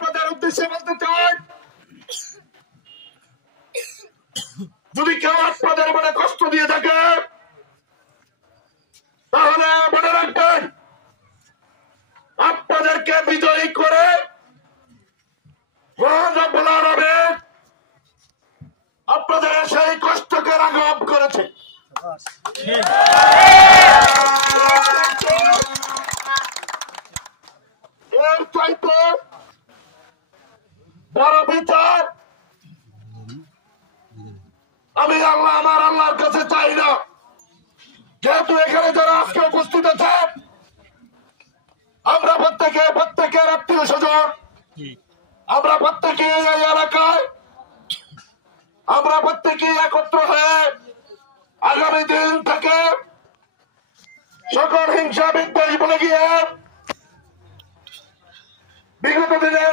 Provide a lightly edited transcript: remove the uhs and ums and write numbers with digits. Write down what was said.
আপনাদের উদ্দেশ্যে বলতে চাই, যদি কেউ আপনাদের মনে কষ্ট দিয়ে থাকে তাহলে মনে রাখবেন, আপনাদেরকে বিজয়ী করে আপনাদের সেই কষ্টকে লাঘব করেছে। এর চাইতে বড় বিচার আমি আমার আল্লাহর কাছে চাই না। যেহেতু এখানে যারা আজকে উপস্থিত আছেন, আমরা প্রত্যেকের আত্মীয় স্বজন, আমরা প্রত্যেকে এই এলাকায়, আমরা প্রত্যেকে একত্র হয়ে আগামী দিন থেকে সকল হিংসা বিদ্বেষ বলে গিয়ে বিগত দিনে